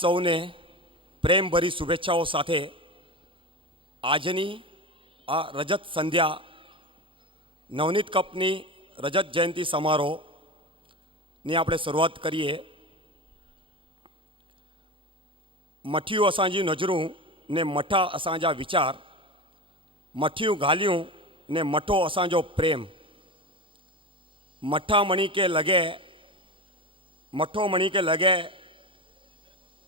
સૌને પ્રેમભરી શુભેચ્છાઓ સાથે આજની આ રજત સંધ્યા નવનીત કપની રજત જયંતિ સમારોહની આપણે શરૂઆત કરીએ. મઠિયું અસાंजी નજરૂं ને મઠા અસાंजा વિચાર, મઠિયું ઘાલ્યું ને મઠો અसांजो પ્રેમ. મઠા મણી કે લગે, મઠો મણી કે લગે,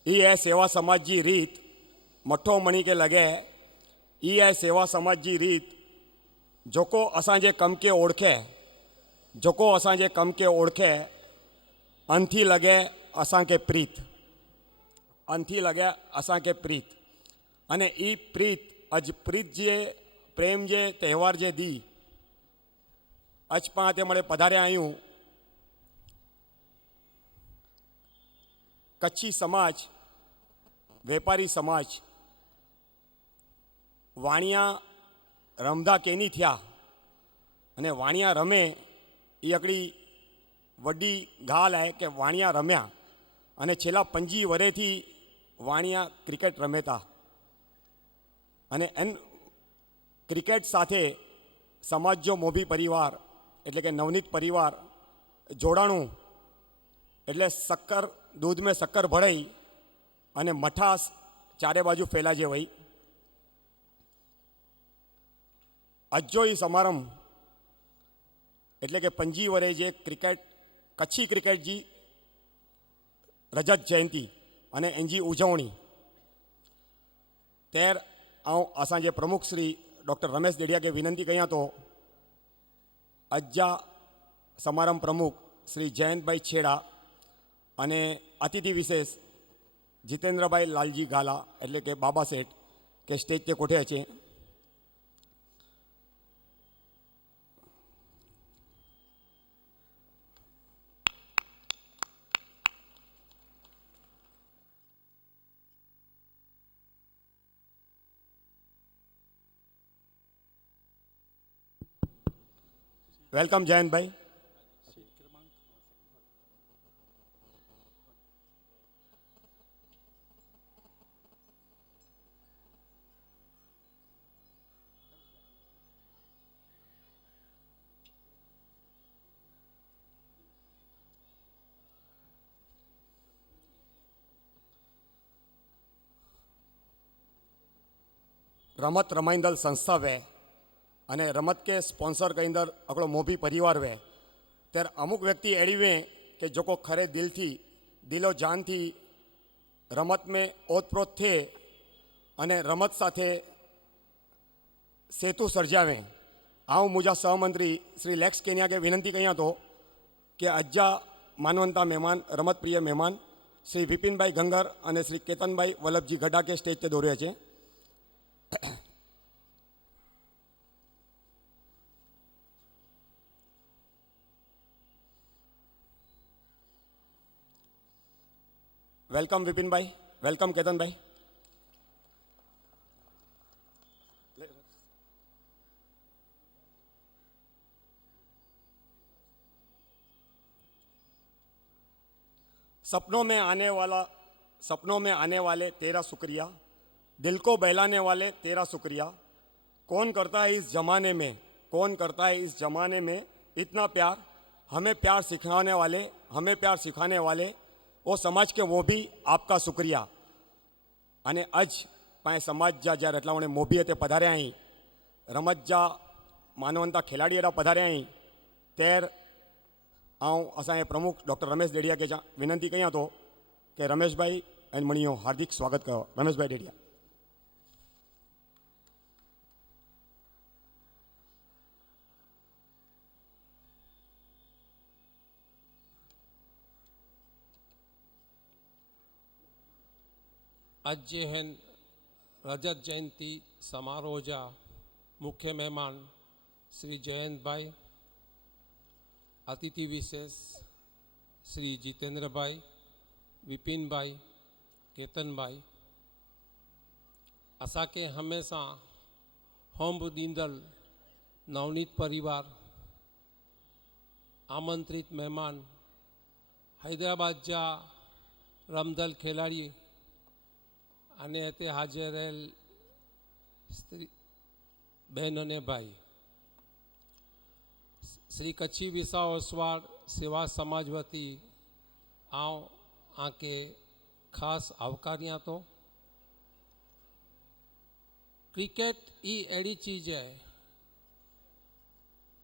ई है सेवा समाज जी रीत. मठो मणी के लगे ई है सेवा समाज जी रीत. जोको असांजे कम के ओळखे, जोको असांजे कम के ओळखे, अंथी लगे असां के प्रीत, अंथी लगे असां के प्रीत. अने ई प्रीत अज प्रीत जे प्रेम जे तहेवार जे दी अज पण ते मळे पधार्या आयूं. कच्छी समाज, वेपारी समाज वाणिया रमदा केनी थया अने वाणिया रमे ए अकड़ी वड्डी गाल है कि वाणिया रम्या अने छेल्ला 25 वर्षथी वाणिया क्रिकेट रमेता अने एन क्रिकेट साथे समाज जो मोभी परिवार एटले के नवनीत परिवार जोड़ाणुं एटले शक्कर दूध में शक्कर भराई अने मठास चारे बाजू फैलाजे वही. अज्जो ई समारंभ एटले के 25 वर्षे जे क्रिकेट कच्छी क्रिकेट जी रजत जयंती अने एनी उजवणी तेर आऊं असांजे प्रमुख श्री डॉक्टर रमेश डेडिया के विनंती कयां तो अज्जा समारंभ प्रमुख श्री जयंत भाई छेड़ा अने अतिथि विशेष जितेन्द्र भाई लालजी गाला एटले के बाबा सेठ के स्टेज ते कोठे छे. वेलकम जयंत भाई. रमत रमाइंदल संस्था वे अने रमत के स्पॉन्सर कई अंदर अकड़ो मोभी परिवार वे त्यारे अमुक व्यक्ति एड़ी वे कि जो को खरे दिल थी दिलो जान थी रमत में ओतप्रोत थे अने रमत साथे सेतु सर्जावे. आऊँ मुझा सहमंत्री श्री लेक्स केनिया के विनंती कहियां तो कि अज्जा मानवंता मेहमान रमत प्रिय मेहमान श्री विपिन भाई गंगर अने श्री केतन भाई वल्लभजी गढ़ा के स्टेज ते दौड़े छे. वेलकम विपिन भाई, वेलकम केतन भाई. सपनों में आने वाले तेरा शुक्रिया, दिल को बहलाने वाले तेरा शुक्रिया. कौन करता है इस जमाने में, कौन करता है इस जमाने में इतना प्यार. हमें प्यार सिखाने वाले वो समाज के वो भी आपका शुक्रिया. अने अज पाए समाज जा जय रतलावणे मोभी ते पधार्या अहीं रमत जा मानवंता खिलाड़ी पधार्या अहीं तेर आऊँ असांजे प्रमुख डॉक्टर रमेश डेडिया के विनंती कयां तो कि रमेश भाई एंड मणियो हार्दिक स्वागत करो. रमेश भाई डेडिया. आज जे हैं रजत जयंती समारोह जा मुख्य मेहमान श्री जयंत भाई, अतिथि विशेष श्री जितेंद्र भाई, विपिन भाई, केतन भाई. असा के हमेशा होंब दींदल नवनीत परिवार आमंत्रित मेहमान हैदराबाद जा रमदल खिलाड़ी અને તે હાજર રહેલ સ્ત્રી બહેન અને ભાઈ, શ્રી કચ્છી વિસા ઓસવાડ સેવા સમાજ વતી આવ આંકે ખાસ આવકાरियां तो क्रिकेट ही अड़ी चीज़ है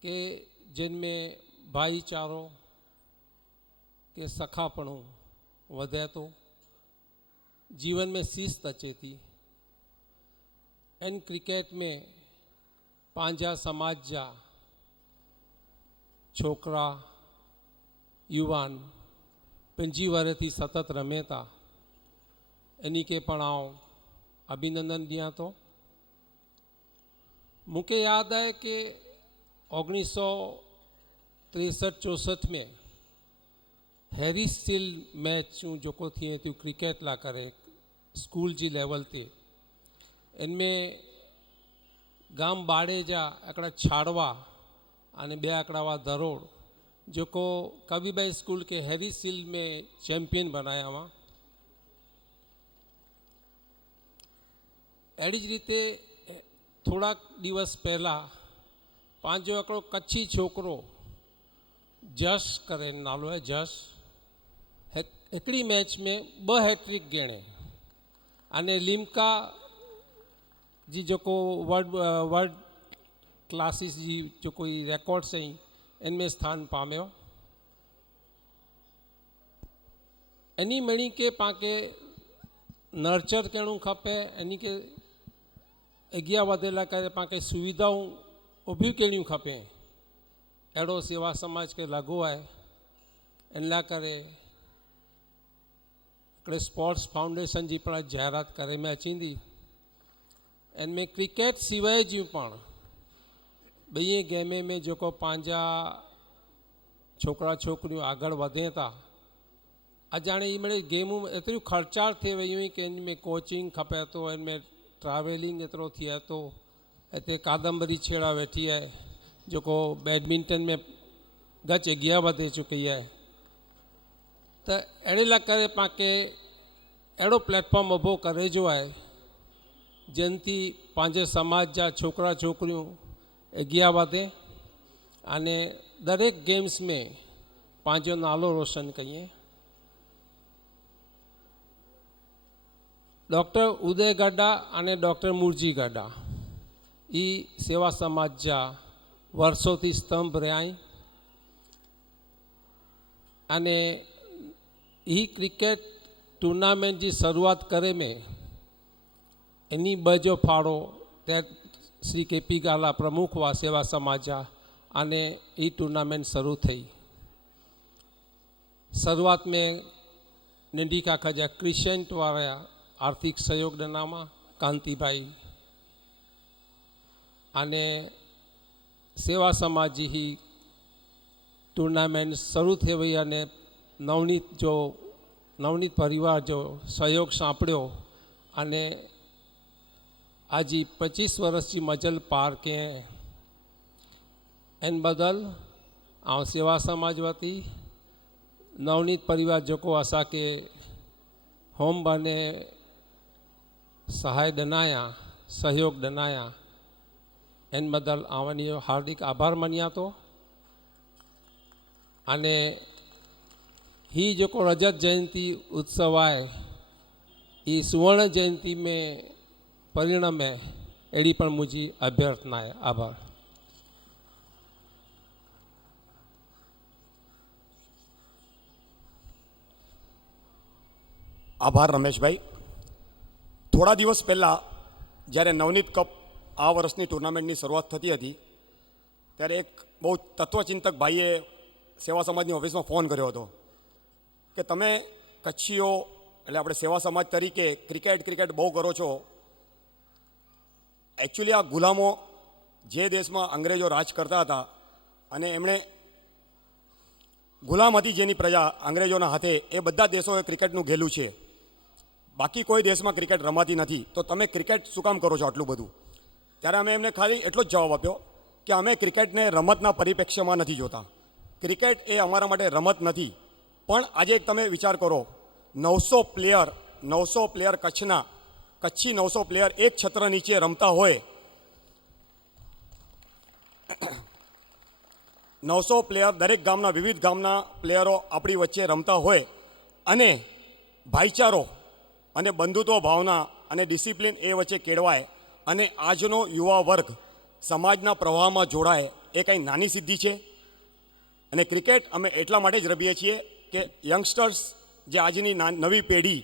कि जिनमें भाईचारो के सखापणों वधे तो जीवन में शिस्त अचे थी। एन क्रिकेट में पांजा समाज जा छोकरा युवान पंजी वर थी सतत रमे था, एनी के पण आओ अभिनंदन दिया तो मुझे याद है कि 1963-64 में हैरिस स्टील मैच जो को थी थी क्रिकेट ला करे स्कूल जी लेवल ते इनमें गाम बाड़े जा एकड़ा छाड़वा अने बे आकड़ावा दरोड़ जो को कबीबाई स्कूल के हैरिस स्टील में चैम्पियन बनाया हुआ। एड़ी ज रीते थोड़ा दिवस पहला पांचो एकड़ो कच्छी छोकरो जश करे नालो है जश एकड़ी मैच में 2 हैट्रिक गेणे अने लिम्का जी जो को वर्ल्ड क्लासिस जी जो कोई रिकॉर्ड्स आई इनमें स्थान पाम्यो। एनी मणी के पाके नर्चर करणु खपे, एनी के अगिया वधेला करे पाके सुविधाओं ऊभी करणियूं खपे। अड़ो सेवा समाज के लगो है इन ला करे स्पोर्ट्स फाउंडेशन जी पण जाहरात करे में अचींदी। इनमें क्रिकेट सिवाय जी पण बई गेम में जो को पांजा छोकरा छोकरियों आगळ वधे था। अजाणे इमड़े गेमूं एतरी खर्चाळ थी वयूं कि इनमें कोचिंग खपे तो, इनमें ट्रावेलिंग एतरो थिए तो। इतने कादम्बरी छेड़ा वेठी है जो को बैडमिंटन में गच अगिया वधे चुकी है। तो अड़े ला करे पाके अड़ो प्लेटफॉर्म ऊभो करे जो है जिनथी पांजे समाज जा छोकरा छोकरियों अगिया वधे अने दरेक गेम्स में पांजो नालो रोशन करिए। डॉक्टर उदय गड्डा अने डॉक्टर मुरजी गड्डा ई सेवा समाज जा वर्षों थी स्तंभ रहा अने ही क्रिकेट टूर्नामेंट की शुरुआत करे में एनी बजो फाड़ो ते श्री के.पी. गाला प्रमुख हुआ सेवा समाज अने ई टूर्नामेंट शुरू थी। शुरुआत में नंढी काका जा क्रिशेंट वाला आर्थिक सहयोग दनामा कांतिभाई अने सेवा समाज ही टूर्नामेंट शुरू थी वही अने नवनीत परिवार जो सहयोग साँपड़ो अने आज 25 वर्ष की मजल पार के एन बदल आ सेवा समाज वती नवनीत परिवार जो को असा के होम बने सहाय दनाया सहयोग दनाया एन बदल आवनी हार्दिक आभार मनिया तो। अने ही जो को रजत जयंती उत्सव है ये सुवर्ण जयंती में परिणमे एड़ी पण मुझी अभ्यर्थना है। आभार। आभार रमेश भाई। थोड़ा दिवस पहला જ્યારે નવનીત કપ આ વર્ષની ટુર્નામેન્ટની શરૂઆત થતી હતી ત્યારે એક બહુ તત્વચિંતક ભાઈએ સેવા સમાજની ઓફિસમાં ફોન કર્યો હતો કે તમે કચ્છીઓ એટલે આપણે સેવા સમાજ તરીકે ક્રિકેટ બહુ કરો છો। એકચ્યુઅલી આ ગુલામો જે દેશમાં અંગ્રેજો રાજ કરતા હતા અને એમણે ગુલામ હતી જેની પ્રજા અંગ્રેજોના હાથે એ બધા દેશોએ ક્રિકેટનું ઘેલું છે। બાકી કોઈ દેશમાં ક્રિકેટ રમાતી નથી, તો તમે ક્રિકેટ શું કામ કરો છો આટલું બધું? ત્યારે અમે એમને ખાલી એટલો જ જવાબ આપ્યો કે અમે ક્રિકેટને રમતના પરિપ્રેક્ષ્યમાં નથી જોતા। ક્રિકેટ એ અમારા માટે રમત નથી, પણ આજે એક તમે વિચાર કરો 900 પ્લેયર કચ્છના કચ્છી 900 પ્લેયર એક છત્ર નીચે રમતા હોય, 900 પ્લેયર દરેક ગામના વિવિધ ગામના પ્લેયરો આપણી વચ્ચે રમતા હોય અને ભાઈચારો અને બંધુત્વ ભાવના અને ડિસિપ્લિન એ વચ્ચે કેળવાય અને આજનો યુવા વર્ગ સમાજના પ્રવાહમાં જોડાય, એ કંઈ નાની સિદ્ધિ છે. અને ક્રિકેટ અમે એટલા માટે જ રમીએ છીએ કે યંગસ્ટર્સ જે આજની નવી પેઢી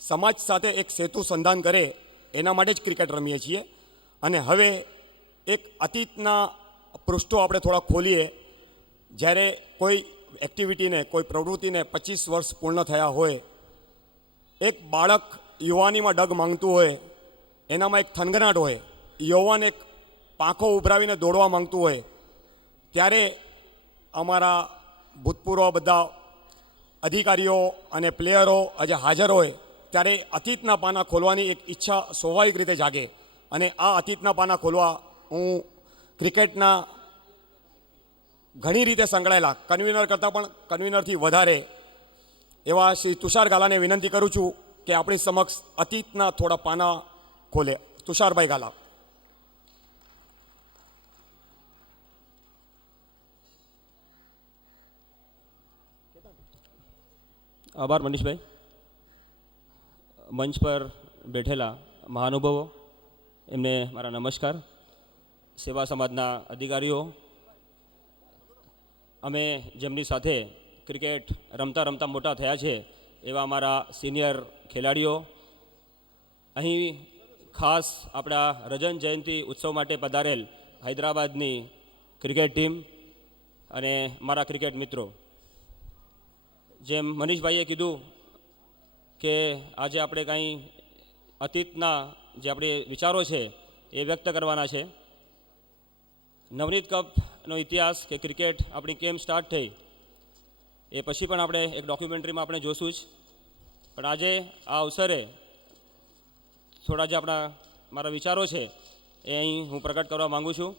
સમાજ સાથે એક સેતુ સંધાન કરે, એના માટે જ ક્રિકેટ રમીએ છીએ. અને હવે એક અતીતના પૃષ્ઠો આપણે થોડા ખોલીએ. જ્યારે કોઈ એક્ટિવિટીને, કોઈ પ્રવૃત્તિને 25 વર્ષ પૂર્ણ થયા હોય, એક બાળક યુવાનીમાં ડગ માંગતું હોય, એનામાં એક થનગનાટ હોય, યૌવન એક પાંખો ઉભરાવીને દોડવા માંગતું હોય, ત્યારે અમારા ભૂતપૂર્વ બધા અધિકારીઓ અને પ્લેયરો આજે હાજર હોય, ત્યારે અતીતના પાના ખોલવાની એક ઈચ્છા સ્વાભાવિક રીતે જાગે. અને આ અતીતના પાના ખોલવા હું ક્રિકેટના ઘણી રીતે સંકળાયેલા કન્વીનર કરતાં પણ કન્વીનરથી વધારે એવા શ્રી તુષાર ગાલાને વિનંતી કરું છું કે આપણી સમક્ષ અતીતના થોડા પાના ખોલે. તુષારભાઈ ગાલા. આભાર મનીષભાઈ. મંચ પર બેઠેલા મહાનુભાવો, એમને મારા નમસ્કાર. સેવા સમાજના અધિકારીઓ, અમે જેમની સાથે ક્રિકેટ રમતા રમતા મોટા થયા છે એવા અમારા સિનિયર ખેલાડીઓ, અહીં ખાસ આપણા રજન જયંતિ ઉત્સવ માટે પધારેલ હૈદરાબાદની ક્રિકેટ ટીમ અને મારા ક્રિકેટ મિત્રો. જેમ મનીષભાઈએ કીધું કે આજે આપણે કાંઈ અતીતના જે આપણે વિચારો છે એ વ્યક્ત કરવાના છે. નવનીત કપનો ઇતિહાસ કે ક્રિકેટ આપણી કેમ સ્ટાર્ટ થઈ એ પછી પણ આપણે એક ડોક્યુમેન્ટરીમાં આપણે જોશું જ. પણ આજે આ અવસરે થોડા જે મારા વિચારો છે એ અહીં હું પ્રગટ કરવા માગું છું.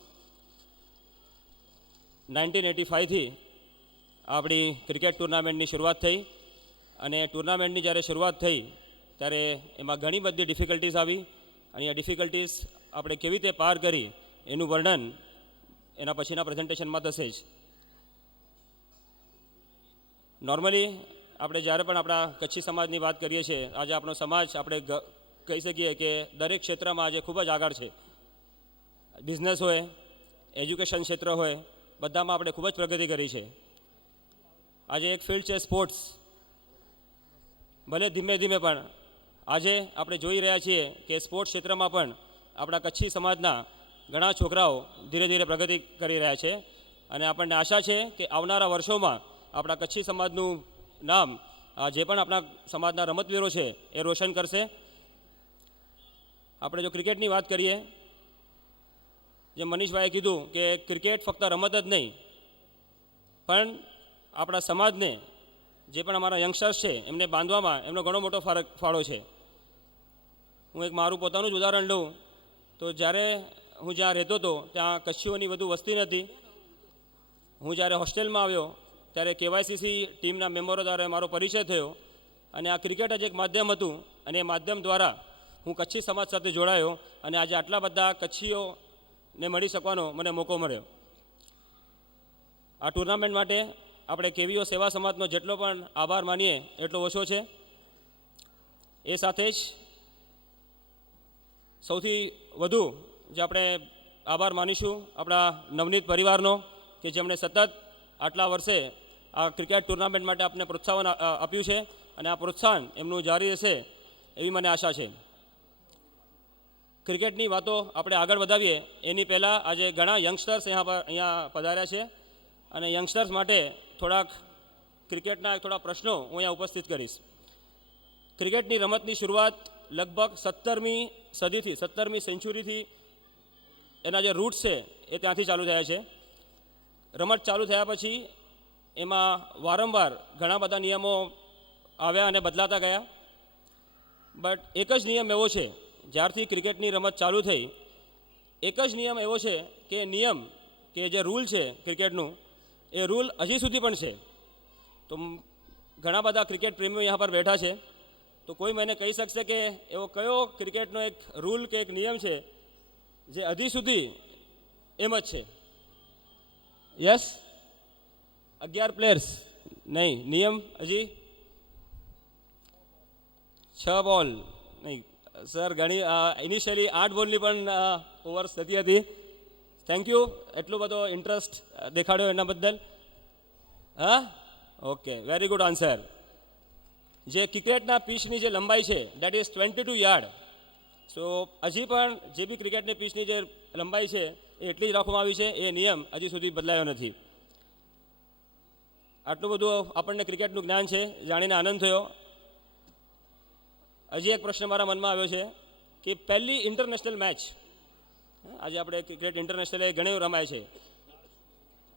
1985થી આપણી ક્રિકેટ ટુર્નામેન્ટની શરૂઆત થઈ અને ટુર્નામેન્ટની જ્યારે શરૂઆત થઈ ત્યારે એમાં ઘણી બધી ડિફિકલ્ટીઝ આવી અને આ ડિફિકલ્ટીઝ આપણે કેવી રીતે પાર કરી એનું વર્ણન એના પછીના પ્રેઝન્ટેશનમાં થશે જ. નોર્મલી આપણે જ્યારે પણ આપણા કચ્છી સમાજની વાત કરીએ છીએ, આજે આપણો સમાજ આપણે કહી શકીએ કે દરેક ક્ષેત્રમાં આજે ખૂબ જ આગળ છે. બિઝનેસ હોય, એજ્યુકેશન ક્ષેત્ર હોય, બધામાં આપણે ખૂબ જ પ્રગતિ કરી છે. આજે એક ફિલ્ડ છે સ્પોર્ટ્સ. ભલે ધીમે ધીમે પણ આજે આપણે જોઈ રહ્યા છીએ કે સ્પોર્ટ્સ ક્ષેત્રમાં પણ આપણા કચ્છી સમાજના ઘણા છોકરાઓ ધીરે ધીરે પ્રગતિ કરી રહ્યા છે અને આપણને આશા છે કે આવનારા વર્ષોમાં આપણા કચ્છી સમાજનું નામ જે પણ આપણા સમાજના રમતવીરો છે એ રોશન કરશે. આપણે જો ક્રિકેટની વાત કરીએ, જેમ મનીષભાઈએ કીધું કે ક્રિકેટ ફક્ત રમત જ નહીં પણ આપણા સમાજને, જે પણ અમારા યંગસ્ટર્સ છે એમને બાંધવામાં એમનો ઘણો મોટો ફાળો છે. હું એક મારું પોતાનું જ ઉદાહરણ લઉં તો જ્યારે હું જ્યાં રહેતો હતો ત્યાં કચ્છીઓની વધુ વસ્તી નથી. હું જ્યારે હોસ્ટેલમાં આવ્યો ત્યારે કેવાયસીસી ટીમના મેમ્બરો દ્વારા મારો પરિચય થયો અને આ ક્રિકેટ જ એક માધ્યમ હતું અને એ માધ્યમ દ્વારા હું કચ્છી સમાજ સાથે જોડાયો અને આજે આટલા બધા કચ્છીઓને મળી શકવાનો મને મોકો મળ્યો. આ ટુર્નામેન્ટ માટે આપણે કેવીઓ સેવા સમાજનો જેટલો પણ આભાર માનીએ એટલો ઓછો છે. એ સાથે જ સૌથી વધુ જે આપણે આભાર માનીશું આપણા નવનીત પરિવારનો કે જેમણે સતત આટલા વર્ષે આ ક્રિકેટ ટુર્નામેન્ટ માટે આપણે પ્રોત્સાહન આપ્યું છે અને આ પ્રોત્સાહન એમનું જારી રહેશે એવી મને આશા છે. ક્રિકેટની વાતો આપણે આગળ વધાવીએ એની પહેલાં આજે ઘણા યંગસ્ટર્સ અહીંયા પધાર્યા છે અને યંગસ્ટર્સ માટે થોડાક ક્રિકેટના થોડા પ્રશ્નો હું અહીંયા ઉપસ્થિત કરીશ. ક્રિકેટની રમતની શરૂઆત લગભગ 17મી સદીથી, 17મી સેન્ચુરીથી એના જે રૂટ્સ છે એ ત્યાંથી ચાલુ થયા છે. રમત ચાલુ થયા પછી એમાં વારંવાર ઘણા બધા નિયમો આવ્યા અને બદલાતા ગયા. બટ એક જ નિયમ એવો છે, જ્યારથી ક્રિકેટની રમત ચાલુ થઈ એક જ નિયમ એવો છે કે નિયમ કે જે રૂલ છે ક્રિકેટનું એ રૂલ હજી સુધી પણ છે. તો ઘણા બધા ક્રિકેટ પ્રેમીઓ यहाँ પર બેઠા છે. તો કોઈ મને કહી શકશે કે એવો કયો ક્રિકેટનો એક રૂલ કે એક નિયમ છે જે હજી સુધી એમ જ છે? યસ, 11 પ્લેયર્સ નહીં, નિયમ હજી 6 બોલ નહીં સર, ઘણી ઇનિશિયલી 8 બોલની પણ ઓવર્સ થતી હતી. થેન્ક યુ, એટલો બધો ઇન્ટરેસ્ટ દેખાડ્યો એના બદલ. હા, ઓકે, વેરી ગુડ આન્સર. જે ક્રિકેટના પીચની જે લંબાઈ છે દેટ ઇઝ 22 યાર્ડ. સો હજી પણ જે બી ક્રિકેટની પીચની જે લંબાઈ છે એ એટલી જ રાખવામાં આવી છે. એ નિયમ હજી સુધી બદલાયો નથી. આટલું બધું આપણને ક્રિકેટનું જ્ઞાન છે, જાણીને આનંદ થયો. હજી એક પ્રશ્ન મારા મનમાં આવ્યો છે કે પહેલી ઇન્ટરનેશનલ મેચ, આજે આપણે ક્રિકેટ ઇન્ટરનેશનલ એ ઘણી રમાય છે,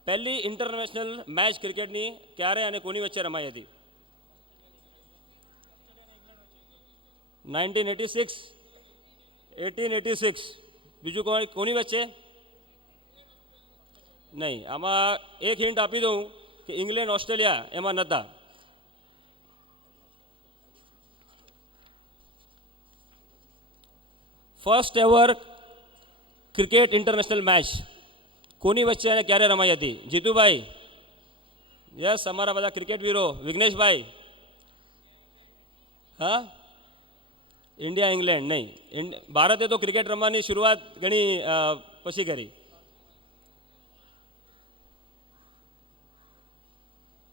પહેલી ઇન્ટરનેશનલ મેચ ક્રિકેટની ક્યારે અને કોની વચ્ચે રમાઈ હતી? 1986, 1886. બીજું કોની વચ્ચે? નહીં. આમાં એક હિન્ટ આપી દઉં કે ઇંગ્લેન્ડ ઓસ્ટ્રેલિયા એમાં નહોતા. First ever cricket international match કોની વચ્ચે અને ક્યારે રમાઈ હતી? જીતુભાઈ? યસ, અમારા બધા ક્રિકેટ વીરો. વિઘ્નેશભાઈ? હા, ઇન્ડિયા ઇંગ્લેન્ડ નહીં. ભારતે તો ક્રિકેટ રમવાની શરૂઆત ઘણી પછી કરી.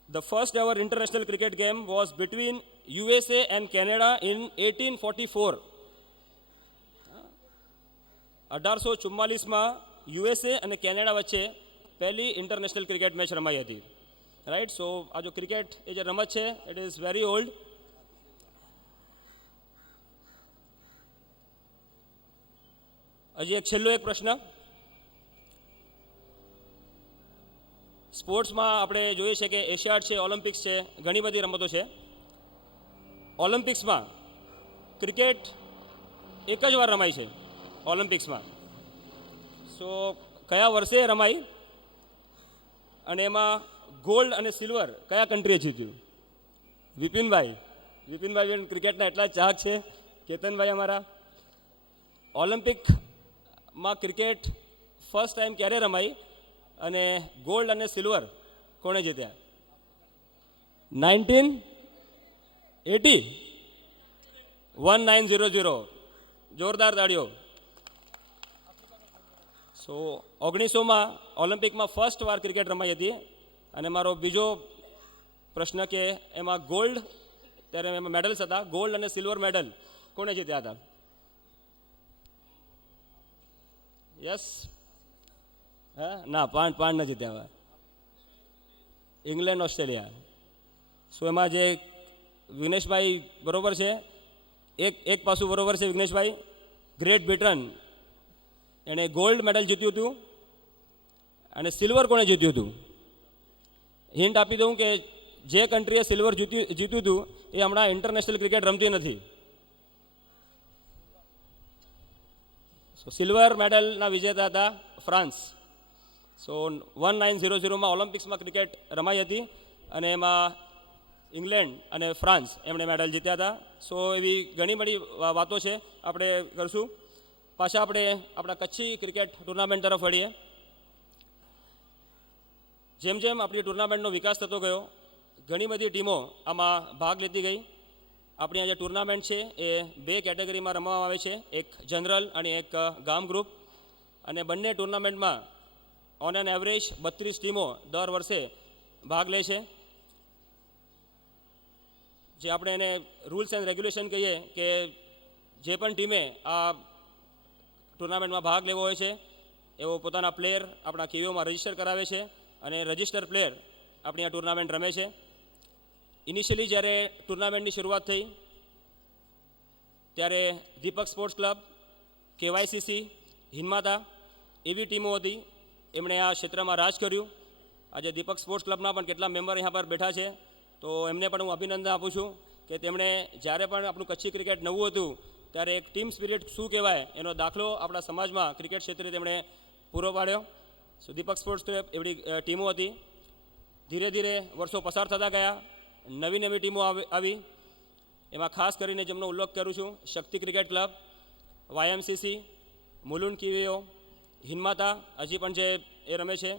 The first ever international cricket game was between USA and Canada in 1844. 1844માં USA અને કેનેડા વચ્ચે પહેલી ઇન્ટરનેશનલ ક્રિકેટ મેચ રમાઈ હતી. રાઈટ. સો આ જો ક્રિકેટ એ જે રમત છે ઇટ ઇઝ વેરી ઓલ્ડ. હજી એક છેલ્લો એક પ્રશ્ન. સ્પોર્ટ્સમાં આપણે જોઈએ છે કે એશિયાડ છે, ઓલિમ્પિક્સ છે, ઘણી બધી રમતો છે. ઓલિમ્પિક્સમાં ક્રિકેટ એક જ વાર રમાય છે ઓલિમ્પિક્સમાં. સો કયા વર્ષે રમાઈ અને એમાં ગોલ્ડ અને સિલ્વર કયા કન્ટ્રીએ જીત્યું? વિપિનભાઈ ક્રિકેટના એટલા ચાહક છે. કેતનભાઈ અમારા. ઓલિમ્પિકમાં ક્રિકેટ ફર્સ્ટ ટાઈમ ક્યારે રમાઈ અને ગોલ્ડ અને સિલ્વર કોણે જીત્યા? 1980. 1900. જોરદાર તાળીઓ. સો 1900માં ઓલિમ્પિકમાં ફર્સ્ટ વાર ક્રિકેટ રમાઈ હતી. અને મારો બીજો પ્રશ્ન કે એમાં ગોલ્ડ, ત્યારે એમાં મેડલ્સ હતા, ગોલ્ડ અને સિલ્વર મેડલ કોણે જીત્યા હતા? યસ. હા, ના, પાંચ ન જીત્યા. England Australia. સો એમાં જે વિઘ્નેશભાઈ બરોબર છે, એક પાસું બરોબર છે વિઘ્નેશભાઈ. ગ્રેટ બ્રિટન એણે ગોલ્ડ મેડલ જીત્યું હતું અને સિલ્વર કોણે જીત્યું હતું? હિન્ટ આપી દઉં કે જે કન્ટ્રીએ સિલ્વર જીત્યું હતું એ હમણાં ઇન્ટરનેશનલ ક્રિકેટ રમતી નથી. સો સિલ્વર મેડલના વિજેતા હતા ફ્રાન્સ. સો 1900માં ઓલિમ્પિક્સમાં ક્રિકેટ રમાઈ હતી અને એમાં ઇંગ્લેન્ડ અને ફ્રાન્સ એમણે મેડલ જીત્યા હતા. સો એવી ઘણી બધી વાતો છે, આપણે કરશું. પાછા આપણે આપણા કચ્છી ક્રિકેટ ટુર્નામેન્ટ તરફ વળીએ. જેમ જેમ આપણી ટુર્નામેન્ટનો વિકાસ થતો ગયો, ઘણી બધી ટીમો આમાં ભાગ લેતી ગઈ. આપણી આ જે ટુર્નામેન્ટ છે એ 2 કેટેગરીમાં રમવામાં આવે છે, એક જનરલ અને એક ગામ ગ્રુપ. અને બંને ટુર્નામેન્ટમાં ઓન એન એવરેજ 32 ટીમો દર વર્ષે ભાગ લે છે. જે આપણે એને રૂલ્સ એન્ડ રેગ્યુલેશન કહીએ કે જે પણ ટીમે આ ટુર્નામેન્ટમાં ભાગ લેવો હોય છે એવો પોતાના પ્લેયર આપણા કેવીઓમાં રજીસ્ટર કરાવે છે અને રજિસ્ટર પ્લેયર આપણી આ ટુર્નામેન્ટ રમે છે. ઇનિશિયલી જ્યારે ટુર્નામેન્ટની શરૂઆત થઈ ત્યારે દીપક સ્પોર્ટ્સ ક્લબ, કેવાયસીસી, હિન્માતા એવી ટીમો હતી, એમણે આ ક્ષેત્રમાં રાજ કર્યું. આજે દીપક સ્પોર્ટ્સ ક્લબના પણ કેટલા મેમ્બર અહીંયા પર બેઠા છે, તો એમને પણ હું અભિનંદન આપું છું કે તેમણે જ્યારે પણ આપણું કચ્છી ક્રિકેટ નવું હતું ત્યારે એક ટીમ સ્પિરિટ શું કહેવાય એનો દાખલો આપણા સમાજમાં ક્રિકેટ ક્ષેત્રે તેમણે પૂરો પાડ્યો. સો દીપક સ્પોર્ટ્સ ક્લબ એવી ટીમો હતી. ધીરે ધીરે વર્ષો પસાર થતા ગયા, નવી ટીમો આવી એમાં ખાસ કરીને જેમનો ઉલ્લેખ કરું છું, શક્તિ ક્રિકેટ ક્લબ, YMCC, મુલુંડ કિવીઓ, હિન્માતા હજી પણ જે એ રમે છે,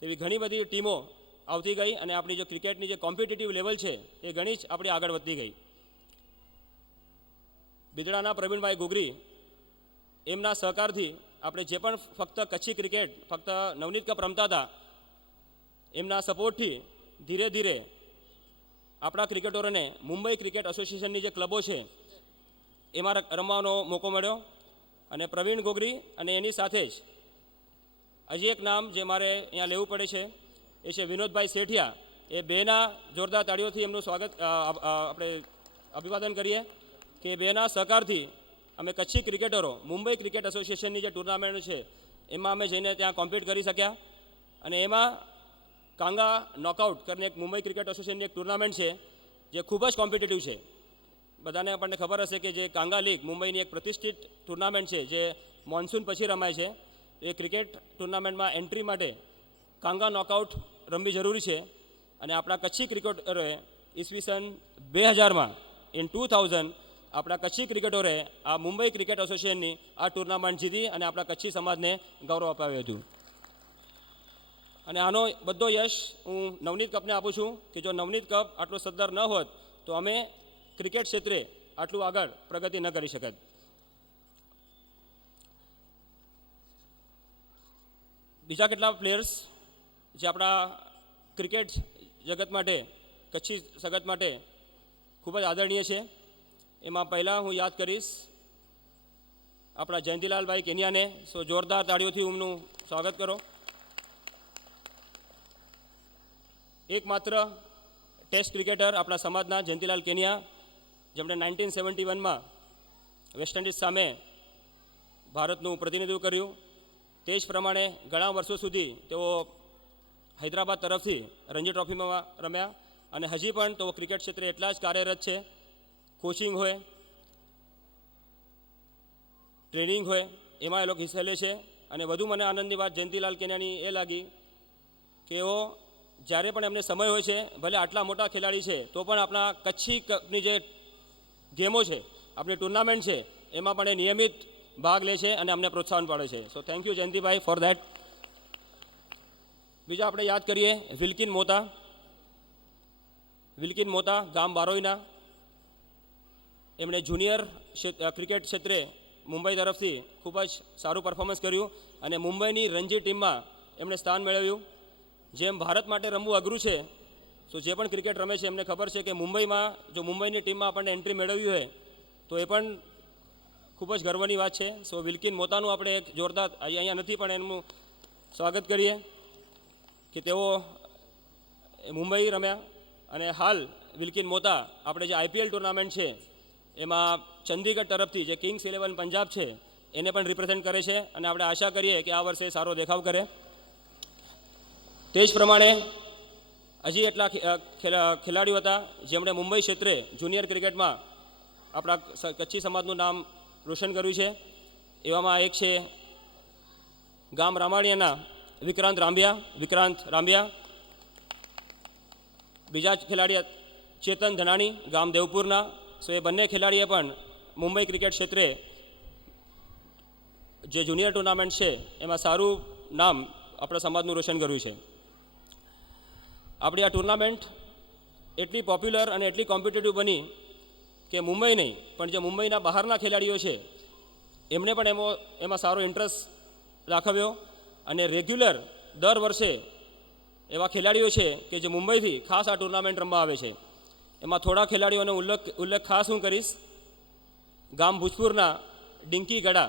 તેવી ઘણી બધી ટીમો આવતી ગઈ અને આપણી જે ક્રિકેટની જે કોમ્પિટિટિવ લેવલ છે એ ઘણી જ આપણી આગળ વધતી ગઈ. બિદડાના પ્રવીણભાઈ ઘુગરી એમના સહકારથી આપણે જે પણ ફક્ત કચ્છી ક્રિકેટ ફક્ત નવનીત કપ રમતા હતા, એમના સપોર્ટથી ધીરે ધીરે આપણા ક્રિકેટરોને મુંબઈ ક્રિકેટ એસોસિએશનની જે ક્લબો છે એમાં રમવાનો મોકો મળ્યો. અને પ્રવીણ ઘોગરી અને એની સાથે જ હજી એક નામ જે મારે અહીંયા લેવું પડે છે એ છે વિનોદભાઈ શેઠિયા. એ બેના જોરદાર તાળીઓથી એમનું સ્વાગત આપણે અભિવાદન કરીએ કે બેના સહકારથી અમે કચ્છી ક્રિકેટરો મુંબઈ ક્રિકેટ એસોસિએશનની જે ટુર્નામેન્ટ છે એમાં અમે જઈને ત્યાં કોમ્પિટ કરી શક્યા. અને એમાં કાંગા નોકઆઉટ કરીને એક મુંબઈ ક્રિકેટ એસોસિએશનની એક ટુર્નામેન્ટ છે જે ખૂબ જ કોમ્પિટિટિવ છે. બધાને આપણને ખબર હશે કે જે કાંગા લીગ મુંબઈની એક પ્રતિષ્ઠિત ટુર્નામેન્ટ છે જે મોન્સૂન પછી રમાય છે. એ ક્રિકેટ ટુર્નામેન્ટમાં એન્ટ્રી માટે કાંગા નોકઆઉટ રમવી જરૂરી છે. અને આપણા કચ્છી ક્રિકેટરોએ ઈસવીસન 2000માં ઇન 2000 આપણા કચ્છી ક્રિકેટરોએ આ મુંબઈ ક્રિકેટ એસોસિએશનની આ ટુર્નામેન્ટ જીતી અને આપણા કચ્છી સમાજને ગૌરવ અપાવ્યું હતું. અને આનો બધો યશ હું નવનીત કપને આપું છું કે જો નવનીત કપ આટલો સદ્ધર ન હોત તો અમે ક્રિકેટ ક્ષેત્રે આટલું આગળ પ્રગતિ ન કરી શકત. બીજા કેટલા પ્લેયર્સ જે આપણા ક્રિકેટ જગત માટે કચ્છી જગત માટે ખૂબ જ આદરણીય છે, એમાં પહેલાં હું યાદ કરીશ આપણા જયંતિલાલભાઈ કેનિયાને. સો જોરદાર તાળીઓથી એમનું સ્વાગત કરો. એકમાત્ર ટેસ્ટ ક્રિકેટર આપણા સમાજના જયંતિલાલ કેનિયા, જેમણે 1971માં વેસ્ટ ઇન્ડિઝ સામે ભારતનું પ્રતિનિધિત્વ કર્યું. તે જ પ્રમાણે ઘણા વર્ષો સુધી તેઓ હૈદરાબાદ તરફથી રણજી ટ્રોફીમાં રમ્યા અને હજી પણ તેઓ ક્રિકેટ ક્ષેત્રે એટલા જ કાર્યરત છે. કોચિંગ હોય, ટ્રેનિંગ હોય, એમાં એ લોકો હિસ્સો લે છે. અને વધુ મને આનંદની વાત જયંતિલાલ કેનિયાની એ લાગી કે એઓ જ્યારે પણ એમને સમય હોય છે, ભલે આટલા મોટા ખેલાડી છે તો પણ આપણા કચ્છી કપની જે ગેમો છે, આપણી ટુર્નામેન્ટ છે, એમાં પણ એ નિયમિત ભાગ લે છે અને અમને પ્રોત્સાહન પાડે છે. So thank you Jayantibhai for that. બીજા આપણે યાદ કરીએ વિલ્કિન મોતા ગામ બારોઈના. એમણે જુનિયર ક્રિકેટ ક્ષેત્રે મુંબઈ તરફથી ખૂબ જ સારું પરફોર્મન્સ કર્યું અને મુંબઈની રણજી ટીમમાં એમણે સ્થાન મેળવ્યું. જેમ ભારત માટે રમવું અઘરું છે, તો જે પણ ક્રિકેટ રમે છે એમને ખબર છે કે મુંબઈમાં જો મુંબઈની ટીમમાં આપણને એન્ટ્રી મેળવવી હોય તો એ પણ ખૂબ જ ગર્વની વાત છે. સો વિલ્કિન મોતાનું આપણે એક જોરદાર અહીંયા નથી પણ એમનું સ્વાગત કરીએ કે તેઓ મુંબઈ રમ્યા અને હાલ વિલ્કિન મોતા આપણે જે IPL ટુર્નામેન્ટ છે એમાં ચંદીગઢ તરફથી જે કિંગ્સ 11 પંજાબ છે એને પણ રિપ્રેઝેન્ટ કરે છે અને આપણે આશા કરીએ કે આ વર્ષે સારો દેખાવ કરે. તે જ પ્રમાણે હજી એટલા ખેલાડીઓ હતા જેમણે મુંબઈ ક્ષેત્રે જુનિયર ક્રિકેટમાં આપણા કચ્છી સમાજનું નામ રોશન કર્યું છે. એવામાં એક છે ગામ રામાણીયાના વિક્રાંત રાંભિયા. બીજા ખેલાડી ચેતન ધનાણી ગામ દેવપુરના. સો એ બંને ખેલાડીએ પણ મુંબઈ ક્રિકેટ ક્ષેત્રે જે જુનિયર ટુર્નામેન્ટ છે એમાં સારું નામ આપણા સમાજનું રોશન કર્યું છે. આપણી આ ટુર્નામેન્ટ એટલી પોપ્યુલર અને એટલી કોમ્પિટિટિવ બની કે મુંબઈ નહીં પણ જે મુંબઈના બહારના ખેલાડીઓ છે એમણે પણ એમાં સારો ઇન્ટરેસ્ટ દાખવ્યો અને રેગ્યુલર દર વર્ષે એવા ખેલાડીઓ છે કે જે મુંબઈથી ખાસ આ ટુર્નામેન્ટ રમવા આવે છે. એમાં થોડા ખેલાડીઓનો ઉલ્લેખ ખાસ હું કરીશ. ગામ ભૂજપુરના ડિંકી ગડા